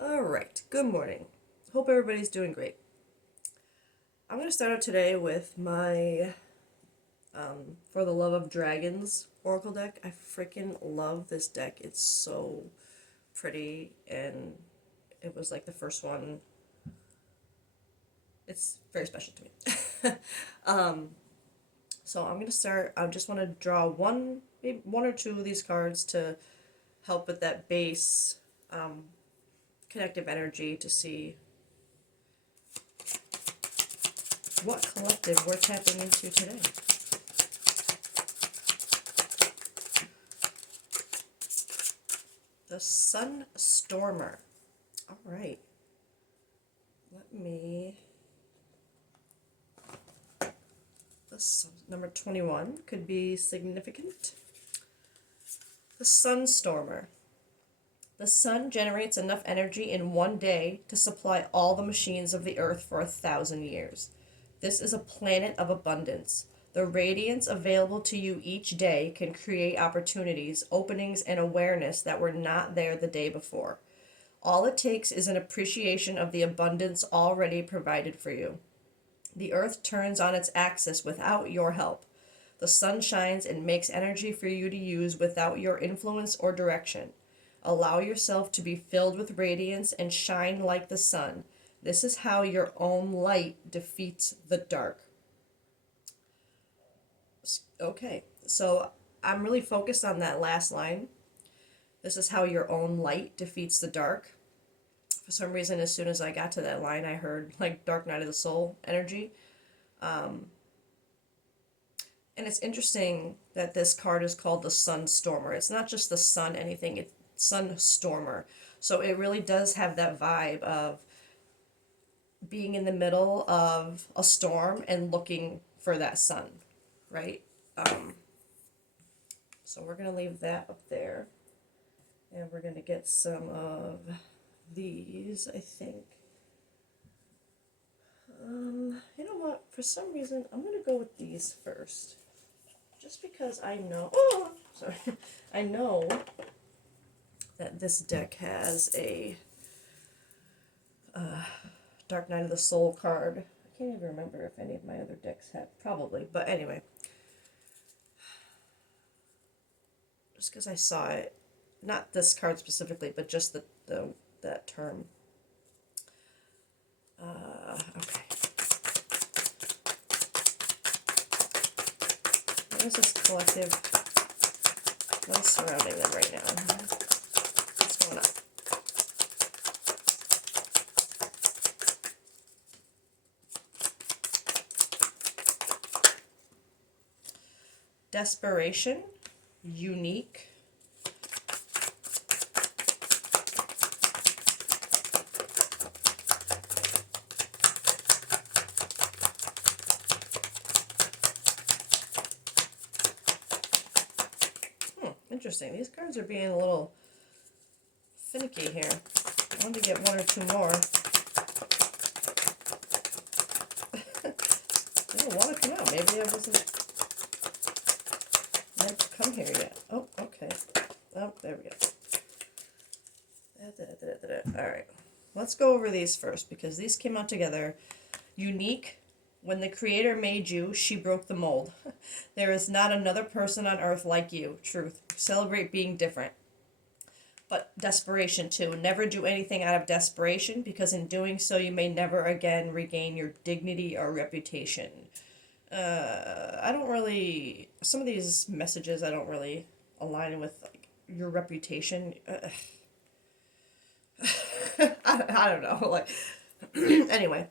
All right, good morning. Hope everybody's doing great. I'm going to start out today with my For the Love of Dragons Oracle deck. I freaking love this deck. It's so pretty, and it was like the first one. It's very special to me. So I'm going to start. I just want to draw maybe one or two of these cards to help with that base connective energy to see what collective we're tapping into today. The Sun Stormer. All right. Let me. This number 21 could be significant. The Sun Stormer. The sun generates enough energy in one day to supply all the machines of the earth for 1,000 years. This is a planet of abundance. The radiance available to you each day can create opportunities, openings, and awareness that were not there the day before. All it takes is an appreciation of the abundance already provided for you. The earth turns on its axis without your help. The sun shines and makes energy for you to use without your influence or direction. Allow yourself to be filled with radiance and shine like the sun. This is how your own light defeats the dark. Okay, so I'm really focused on that last line. This is how your own light defeats the dark. For some reason, as soon as I got to that line, I heard like Dark Night of the Soul energy. And it's interesting that this card is called the Sun Stormer. It's not just the sun anything, it's Sun Stormer. So it really does have that vibe of being in the middle of a storm and looking for that sun, right? So we're going to leave that up there. And we're going to get some of these, I think. You know what? For some reason, I'm going to go with these first. Just because I know... Oh! Sorry. I know that this deck has a Dark Night of the Soul card. I can't even remember if any of my other decks have. Probably. But anyway. Just because I saw it. Not this card specifically, but just that term. Okay. What is this collective? What's surrounding them right now? What's going on? Desperation, unique. Interesting. These cards are being a little finicky here. I wanted to get one or two more. They don't want to come out. Maybe I wasn't meant to come here yet. Oh, okay. Oh, there we go. Alright. Let's go over these first because these came out together. Unique. When the Creator made you, she broke the mold. There is not another person on earth like you. Truth. Celebrate being different. But desperation too. Never do anything out of desperation because in doing so you may never again regain your dignity or reputation. I don't really... Some of these messages I don't really align with like your reputation. I don't know. Like, anyway.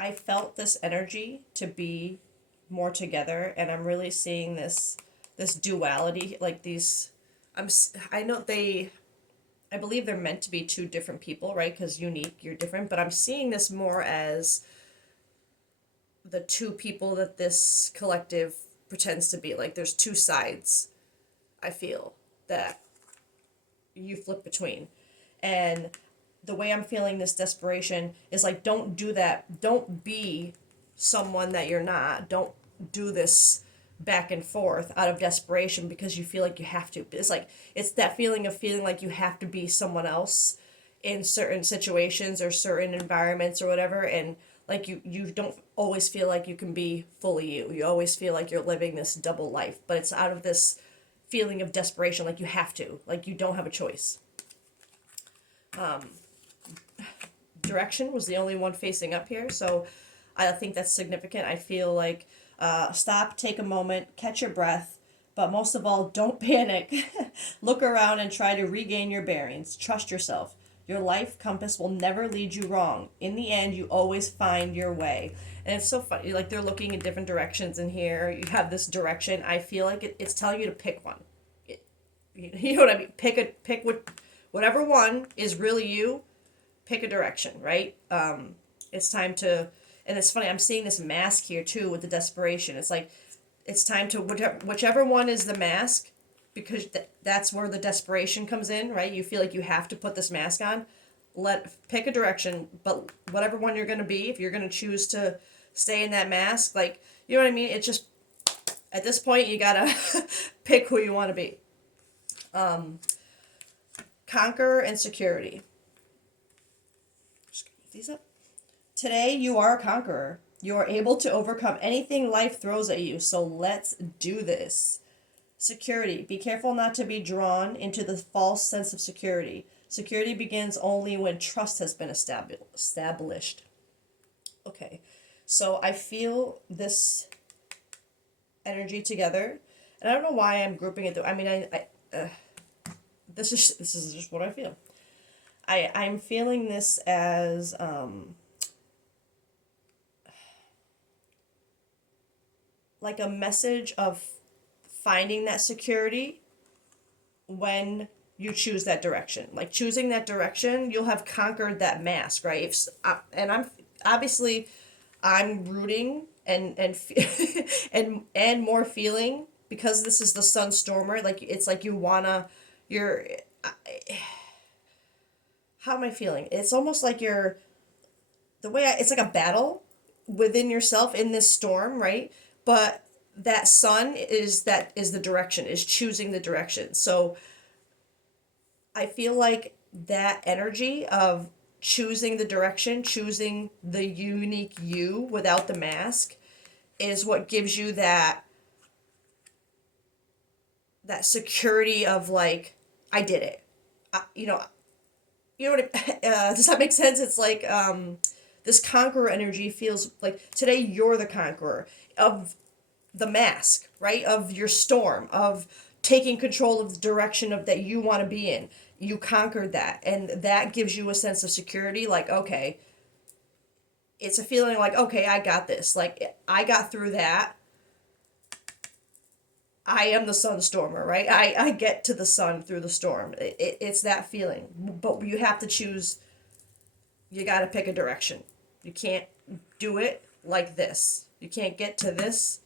I felt this energy to be more together, and I'm really seeing this duality, like these. I know I believe they're meant to be two different people, right? Because unique, you're different. But I'm seeing this more as the two people that this collective pretends to be. Like there's two sides. I feel that you flip between, and the way I'm feeling this desperation is like, don't do that. Don't be someone that you're not. Don't do this back and forth out of desperation because you feel like you have to. It's like it's that feeling of feeling like you have to be someone else in certain situations or certain environments or whatever, and like you don't always feel like you can be fully you. You always feel like you're living this double life, but it's out of this feeling of desperation, like you have to, like you don't have a choice. Direction was the only one facing up here, so I think that's significant. I feel like stop, take a moment, catch your breath, but most of all, don't panic. Look around and try to regain your bearings. Trust yourself. Your life compass will never lead you wrong. In the end, you always find your way. And it's so funny, like they're looking in different directions in here. You have this direction. I feel like it's telling you to pick one. It, you know what I mean? Pick whatever one is really you. Pick a direction, right? It's time to, and it's funny. I'm seeing this mask here too with the desperation. It's like it's time to whichever one is the mask, because that's where the desperation comes in, right? You feel like you have to put this mask on. Pick a direction, but whatever one you're gonna be, if you're gonna choose to stay in that mask, like you know what I mean. It's just at this point you gotta pick who you want to be. Conquer insecurity. Just gonna move these up. Today, you are a conqueror. You are able to overcome anything life throws at you, so let's do this. Security. Be careful not to be drawn into the false sense of security. Security begins only when trust has been established. Okay, so I feel this energy together, and I don't know why I'm grouping it. I mean, this is just what I feel. I'm feeling this as like a message of finding that security when you choose that direction. Like choosing that direction, you'll have conquered that mask, right? And I'm obviously I'm rooting and and more feeling because this is the sun stormer. Like it's like you wanna you're. How am I feeling? It's almost like you're it's like a battle within yourself in this storm, right? But that is the direction, is choosing the direction. So I feel like that energy of choosing the direction, choosing the unique you without the mask is what gives you that security of like I did it. You know, what does that make sense? It's like this conqueror energy feels like today you're the conqueror of the mask, right? Of your storm, of taking control of the direction of that you want to be in. You conquered that, and that gives you a sense of security. Like, okay, it's a feeling like, okay, I got this. Like, I got through that. I am the sun stormer, right? I get to the sun through the storm. It's that feeling. But you have to choose, you got to pick a direction. You can't do it like this. You can't get to this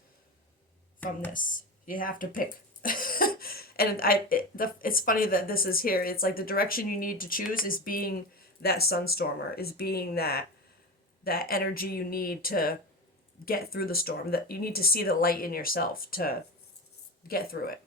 from this. You have to pick. And it's funny that this is here. It's like the direction you need to choose is being that sunstormer, is being that energy you need to get through the storm. That you need to see the light in yourself to get through it.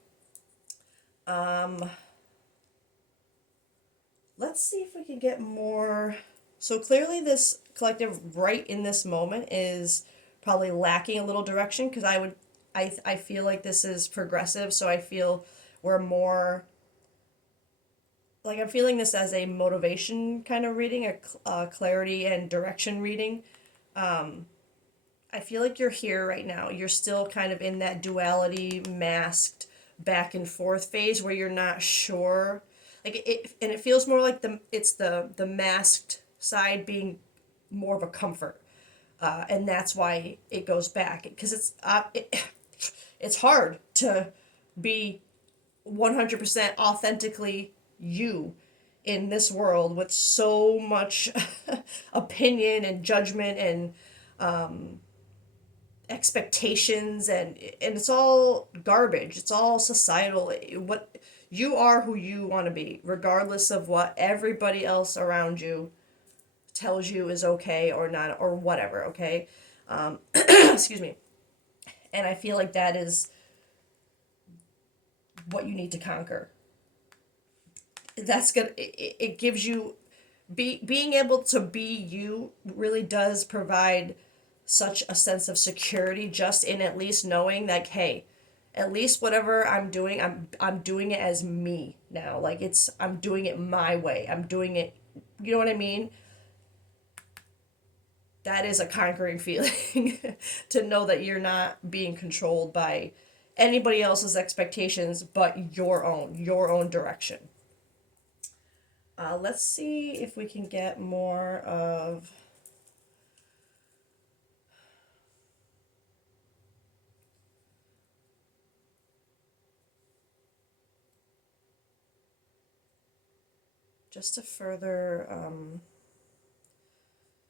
Let's see if we can get more. So clearly, this collective right in this moment is probably lacking a little direction because I feel like this is progressive, so I feel we're more like I'm feeling this as a motivation kind of reading, a clarity and direction reading. I feel like you're here right now. You're still kind of in that duality, masked back and forth phase where you're not sure. Like and it feels more like it's the masked side being more of a comfort, and that's why it goes back because it's hard to be 100% authentically you in this world with so much opinion and judgment and expectations and it's all garbage. It's all societal. What you are, who you want to be, regardless of what everybody else around you tells you is okay or not or whatever. Okay, excuse me. And I feel like that is what you need to conquer. That's good. It gives you, being able to be you really does provide such a sense of security, just in at least knowing that, hey, at least whatever I'm doing, I'm doing it as me now. Like, I'm doing it my way. I'm doing it, you know what I mean? That is a conquering feeling to know that you're not being controlled by anybody else's expectations but your own direction. Let's see if we can get more of just to further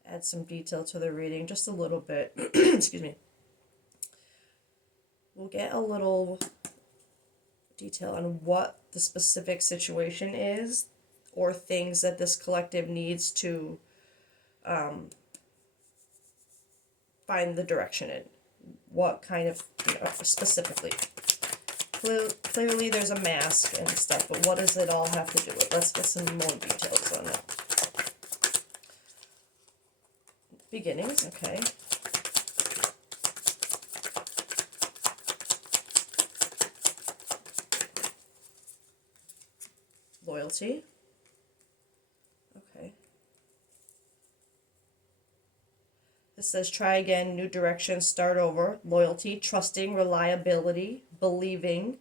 add some detail to the reading, just a little bit. Excuse me. We'll get a little detail on what the specific situation is, or things that this collective needs to find the direction in. What kind of, specifically. Clearly there's a mask and stuff, but what does it all have to do with? Let's get some more details on that. Beginnings, okay. Loyalty. Okay. This says try again, new direction, start over. Loyalty, trusting, reliability, believing.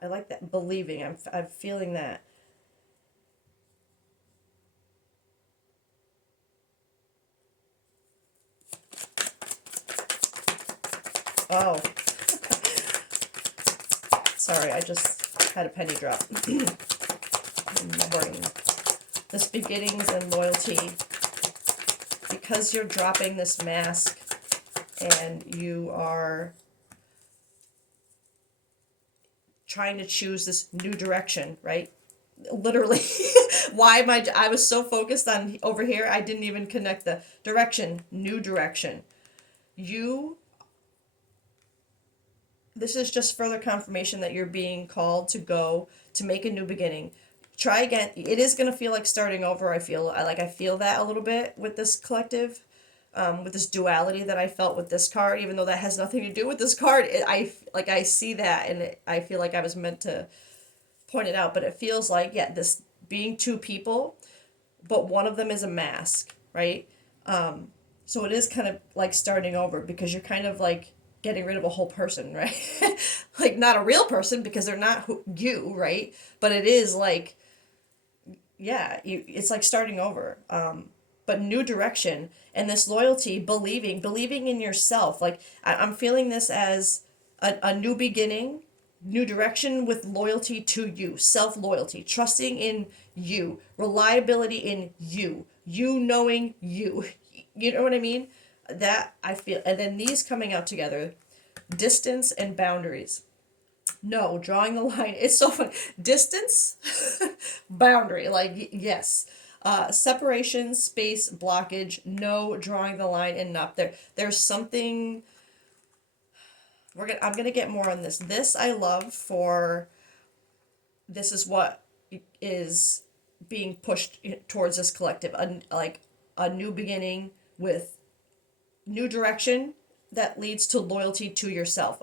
I like that, believing. I'm feeling that. Oh. Sorry, I just had a penny drop in my brain. This beginnings and loyalty. Because you're dropping this mask and you are trying to choose this new direction, right? Literally, I was so focused on over here, I didn't even connect the direction, new direction. This is just further confirmation that you're being called to go, to make a new beginning. Try again. It is going to feel like starting over. I feel that a little bit with this collective, with this duality that I felt with this card, even though that has nothing to do with this card. I see that, and I feel like I was meant to point it out, but it feels like, yeah, this being two people, but one of them is a mask, right? So it is kind of like starting over, because you're kind of like getting rid of a whole person, right? Like, not a real person, because they're not you, right? But it is like, yeah, it's like starting over. But new direction, and this loyalty, believing in yourself. Like, I'm feeling this as a new beginning, new direction with loyalty to you, self-loyalty, trusting in you, reliability in you, you knowing you. You know what I mean? That I feel. And then these coming out together, distance and boundaries. No, drawing the line. It's so fun. Distance, boundary. Like, yes. Separation, space, blockage. No, drawing the line, and not there. There's something. I'm gonna get more on this. This I love for. This is what is being pushed towards this collective. A new beginning with new direction that leads to loyalty to yourself.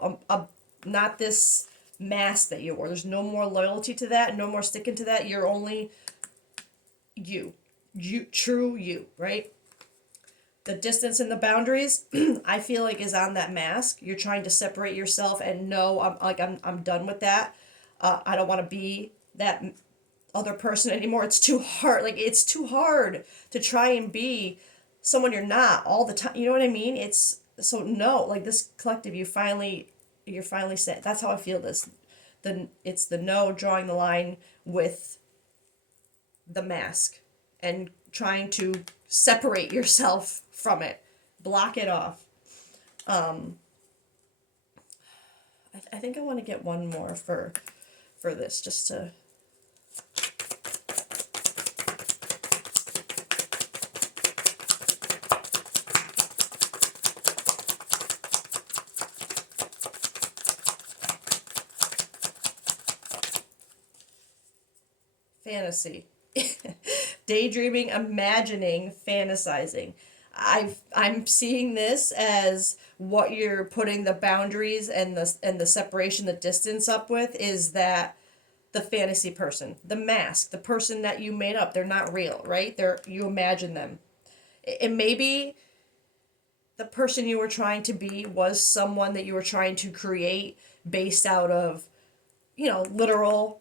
Not this mask that you wore. There's no more loyalty to that. No more sticking to that. You're only you, true you, right? The distance and the boundaries, I feel like, is on that mask. You're trying to separate yourself, and no, I'm done with that. I don't want to be that other person anymore. It's too hard. Like, it's too hard to try and be someone you're not all the time. You know what I mean? It's so, no, like, this collective, you're finally set. That's how I feel this. It's the no, drawing the line with the mask, and trying to separate yourself from it, block it off. I think I want to get one more for this, just to. Fantasy. Daydreaming, imagining, fantasizing. I'm seeing this as what you're putting the boundaries and the separation, the distance up with is that the fantasy person, the mask, the person that you made up, they're not real, right? They're you imagine them. And maybe the person you were trying to be was someone that you were trying to create based out of, literal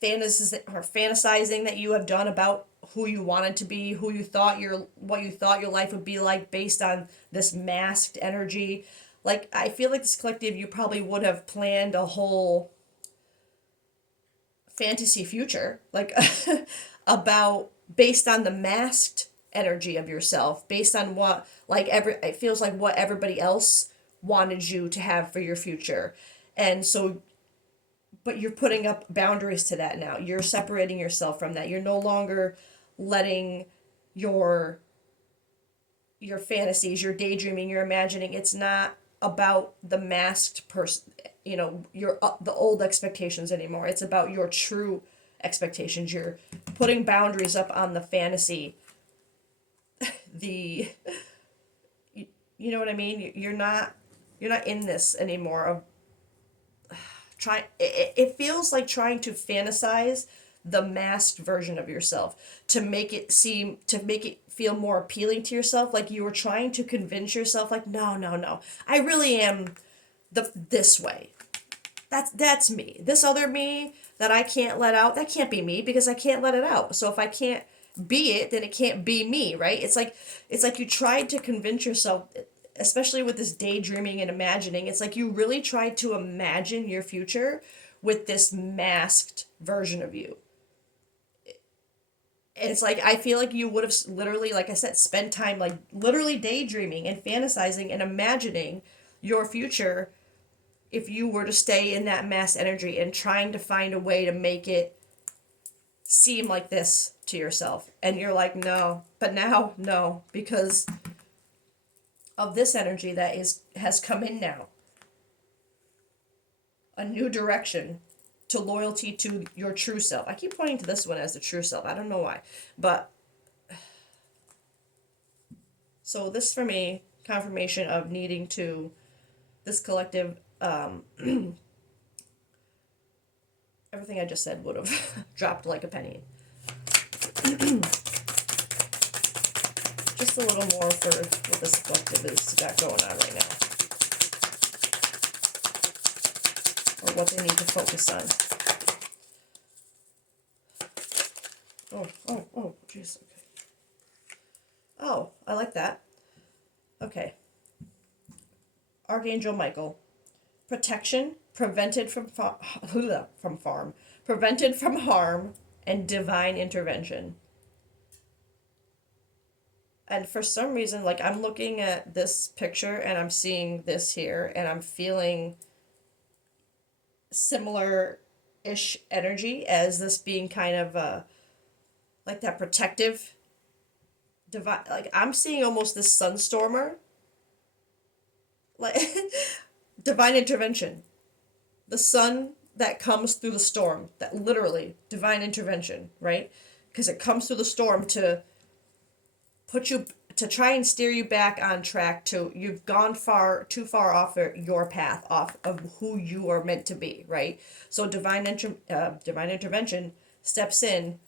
fantasies or fantasizing that you have done about who you wanted to be, who you thought what you thought your life would be like based on this masked energy. Like I feel like this collective you probably would have planned a whole fantasy future like about based on the masked energy of yourself, based on what like every it feels like what everybody else wanted you to have for your future. And so but you're putting up boundaries to that now. You're separating yourself from that. You're no longer letting your your fantasies, your daydreaming, your imagining. It's not about the masked person, your the old expectations anymore. It's about your true expectations. You're putting boundaries up on the fantasy. The you know what I mean? You're not in this anymore of trying it feels like trying to fantasize the masked version of yourself to make it feel more appealing to yourself, like you were trying to convince yourself like no, no, no, I really am this way. That's me. This other me that I can't let out, that can't be me because I can't let it out. So if I can't be it, then it can't be me, right? It's like you tried to convince yourself, especially with this daydreaming and imagining. It's like you really tried to imagine your future with this masked version of you. And it's like I feel like you would have literally, like I said, spent time like literally daydreaming and fantasizing and imagining your future if you were to stay in that mass energy and trying to find a way to make it seem like this to yourself. And you're like, no, but now, no, because of this energy that has come in now. A new direction to loyalty to your true self. I keep pointing to this one as the true self. I don't know why. But so this for me, confirmation of needing to this collective everything I just said would have dropped like a penny. Just a little more for what this collective is got going on right now. Or what they need to focus on. Oh, jeez, okay. Oh, I like that. Okay. Archangel Michael. Protection, prevented from prevented from harm, and divine intervention. And for some reason, like I'm looking at this picture and I'm seeing this here and I'm feeling similar ish energy as this being kind of like that protective divine, like I'm seeing almost this sunstormer, like divine intervention, the sun that comes through the storm, that literally divine intervention, right? Because it comes through the storm to put you to try and steer you back on track to you've gone too far off your path, off of who you are meant to be, right? So divine intervention steps in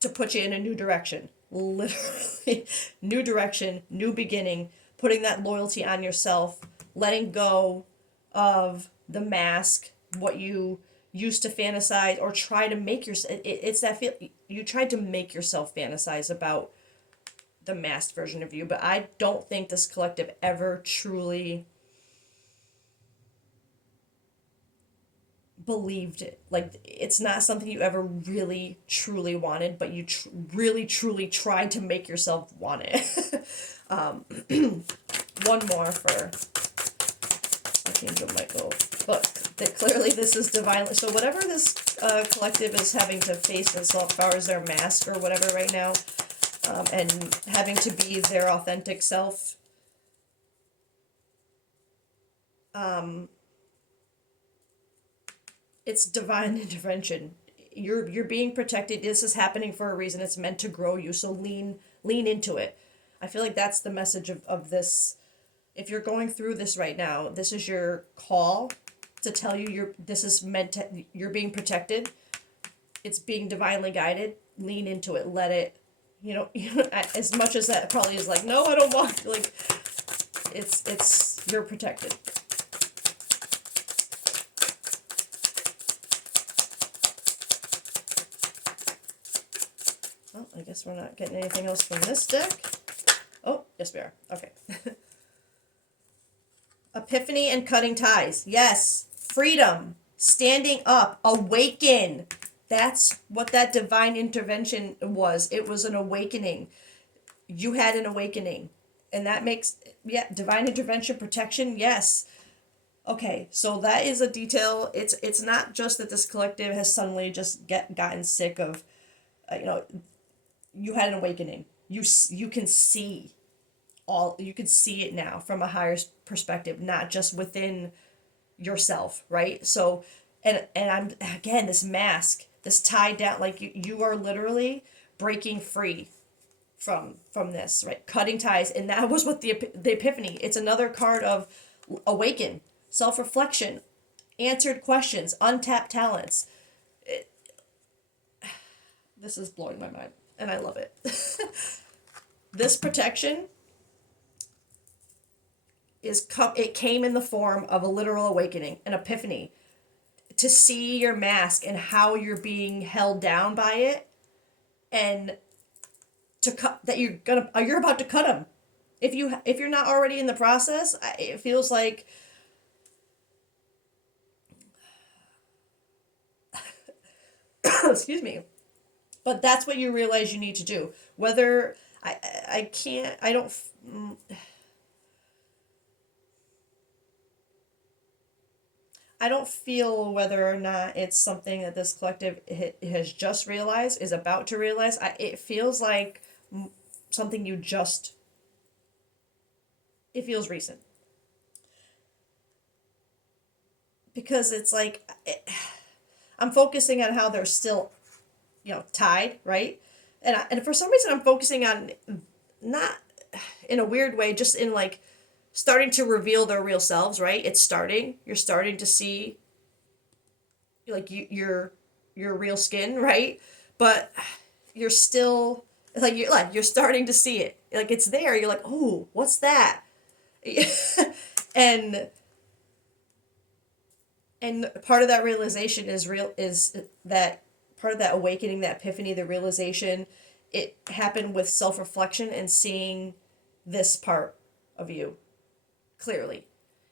to put you in a new direction, literally new direction, new beginning, putting that loyalty on yourself, letting go of the mask, what you used to fantasize or try to make yourself. It's that feel you tried to make yourself fantasize about the masked version of you, but I don't think this collective ever truly believed it. Like it's not something you ever really truly wanted, but you really truly tried to make yourself want it. One more for Archangel Michael. Look, that clearly this is divine. So whatever this collective is having to face as far as their mask or whatever right now, and having to be their authentic self, it's divine intervention. you're being protected. This is happening for a reason. It's meant to grow you. So lean into it. I feel like that's the message of this. If you're going through this right now, this is your call to tell you you're being protected. It's being divinely guided. Lean into it. Let it, as much as that probably is like, no, I don't want, like, you're protected. Well, I guess we're not getting anything else from this deck. Oh, yes we are. Okay. Epiphany and cutting ties. Yes. Freedom. Standing up. Awaken. That's what that divine intervention was. It was an awakening. You had an awakening. And that makes, divine intervention, protection, yes. Okay, so that is a detail. It's not just that this collective has suddenly just gotten sick of, you had an awakening. You can see you can see it now from a higher perspective, not just within yourself, right? So, and I'm, again, this mask, this tied down, like you are literally breaking free from this, right? Cutting ties. And that was what the epiphany. It's another card of awaken, self-reflection, answered questions, untapped talents. This is blowing my mind and I love it. This protection it came in the form of a literal awakening, an epiphany, to see your mask and how you're being held down by it, and to cut that you're about to cut them. If you're not already in the process, it feels like excuse me, but that's what you realize you need to do. Whether I can't, I don't. I don't feel whether or not it's something that this collective has just realized, is about to realize. It feels like something it feels recent. Because it's like, I'm focusing on how they're still, tied, right? And for some reason I'm focusing on, not in a weird way, just in like, starting to reveal their real selves, right? You're starting to see like your real skin, right? But you're still you're starting to see it. Like it's there. You're like, "Oh, what's that?" and part of that realization is that part of that awakening, that epiphany, the realization, it happened with self-reflection and seeing this part of you clearly,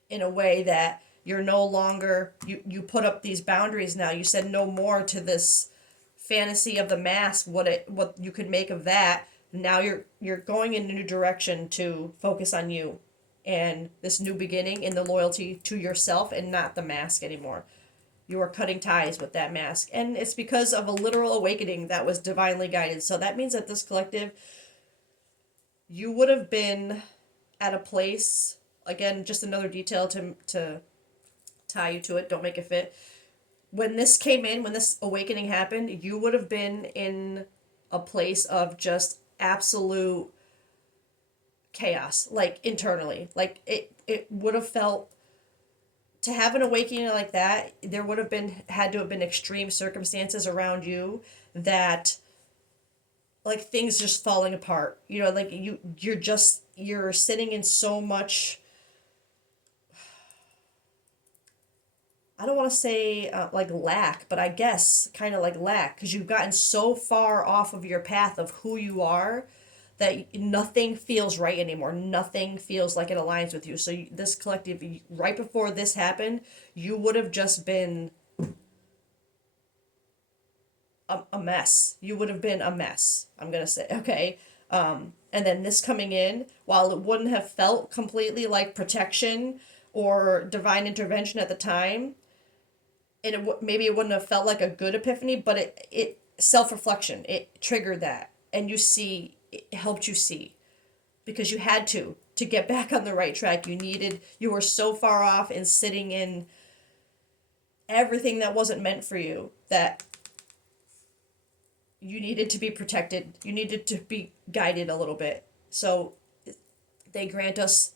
in a way that you're no longer, you put up these boundaries now. You said no more to this fantasy of the mask, what you could make of that. Now you're going in a new direction to focus on you and this new beginning and the loyalty to yourself and not the mask anymore. You are cutting ties with that mask, and it's because of a literal awakening that was divinely guided. So that means that this collective, you would have been at a place. Again, just another detail to tie you to it. Don't make it fit. When this came in, when this awakening happened, you would have been in a place of just absolute chaos, like internally. Like it would have felt, to have an awakening like that, there would have had to have been extreme circumstances around you that, like, things just falling apart. Like you're sitting in so much, I don't want to say like lack, but I guess kind of like lack, because you've gotten so far off of your path of who you are that nothing feels right anymore. Nothing feels like it aligns with you. So this collective, right before this happened, you would have just been a mess. You would have been a mess, I'm going to say, okay? And then this coming in, while it wouldn't have felt completely like protection or divine intervention at the time, and maybe it wouldn't have felt like a good epiphany, but it self-reflection, it triggered that, and it helped you see, because you had to get back on the right track. You were so far off and sitting in everything that wasn't meant for you, that you needed to be protected. You needed to be guided a little bit. So they grant us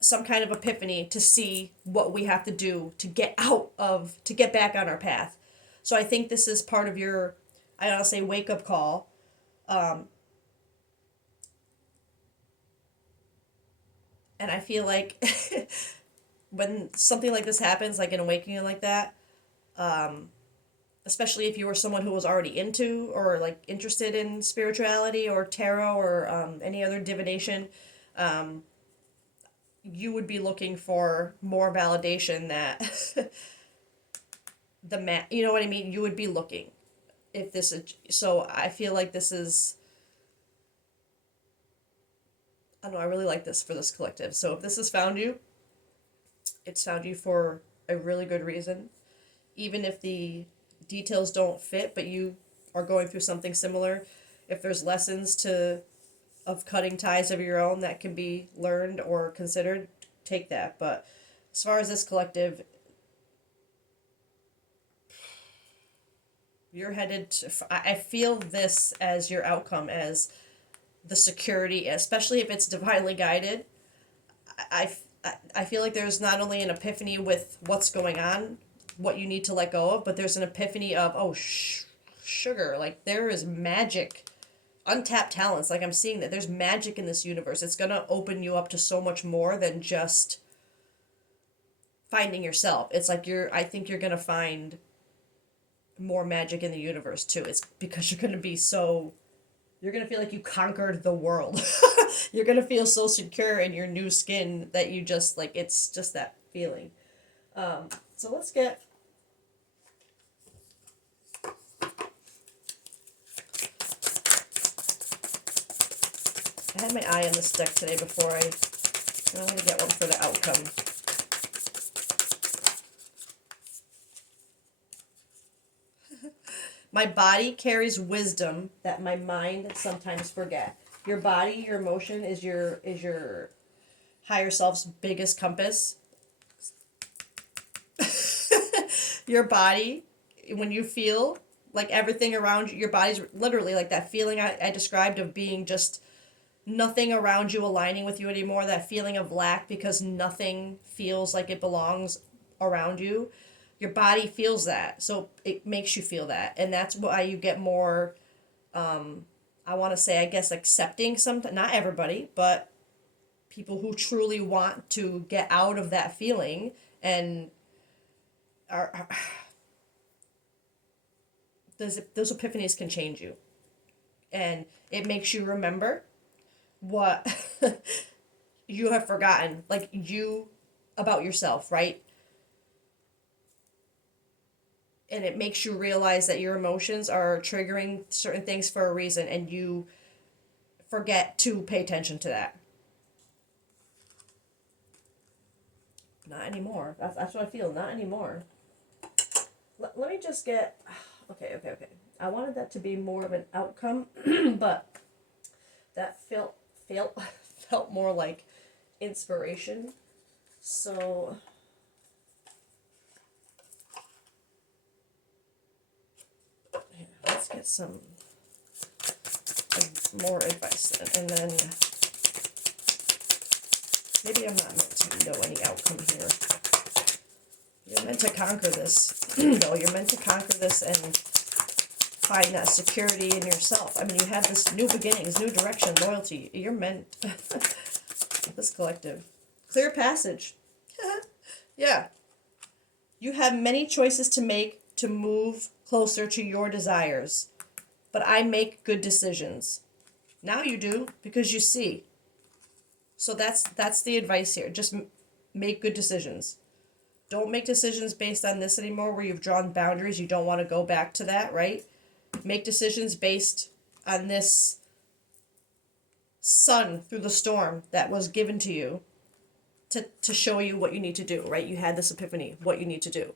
some kind of epiphany to see what we have to do to to get back on our path. So I think this is part of your, I don't say wake up call. And I feel like when something like this happens, like an awakening like that, especially if you were someone who was already into or like interested in spirituality or tarot or any other divination, you would be looking for more validation that you know what I mean? You would be looking if this is, so I feel like this is, I don't know, I really like this for this collective. So if this has found you, it's found you for a really good reason. Even if the details don't fit, but you are going through something similar, if there's lessons of cutting ties of your own that can be learned or considered, take that. But as far as this collective, you're headed to, I feel this as your outcome, as the security, especially if it's divinely guided. I, I feel like there's not only an epiphany with what's going on, what you need to let go of, but there's an epiphany of, oh, sugar, like there is magic, untapped talents. Like I'm seeing that there's magic in this universe. It's going to open you up to so much more than just finding yourself. It's like I think you're going to find more magic in the universe too. It's because you're going to be so, you're going to feel like you conquered the world. You're going to feel so secure in your new skin that you just like, it's just that feeling. So let's get, I had my eye on this deck today before I'm going to get one for the outcome. My body carries wisdom that my mind sometimes forget. Your body, your emotion is your higher self's biggest compass. Your body, when you feel like everything around you, your body's literally like that feeling I described of being just nothing around you aligning with you anymore, that feeling of lack because nothing feels like it belongs around you. Your body feels that, so it makes you feel that, and that's why you get more, I want to say, I guess, accepting something, not everybody, but people who truly want to get out of that feeling and are those epiphanies can change you, and it makes you remember what you have forgotten, like you, about yourself, right? And it makes you realize that your emotions are triggering certain things for a reason, and you forget to pay attention to that. Not anymore. That's what I feel. Not anymore. Let me just get, okay. I wanted that to be more of an outcome, but that felt more like inspiration. So let's get some more advice then. And then maybe I'm not meant to know any outcome here. You're meant to conquer this. No, you're meant to conquer this and find that security in yourself. I mean, you have this new beginnings, new direction, loyalty. You're meant, this collective. Clear passage. Yeah. You have many choices to make to move closer to your desires, but I make good decisions. Now you do, because you see. So that's the advice here. Just make good decisions. Don't make decisions based on this anymore where you've drawn boundaries. You don't want to go back to that, right? Make decisions based on this sun through the storm that was given to you to show you what you need to do, right? You had this epiphany, what you need to do.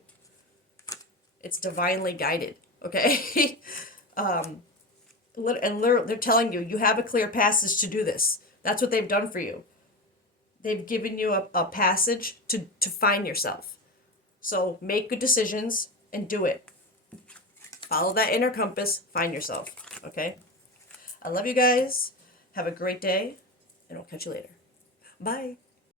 It's divinely guided, okay? And they're telling you, you have a clear passage to do this. That's what they've done for you. They've given you a passage to find yourself. So make good decisions and do it. Follow that inner compass. Find yourself. Okay? I love you guys. Have a great day. And I'll catch you later. Bye.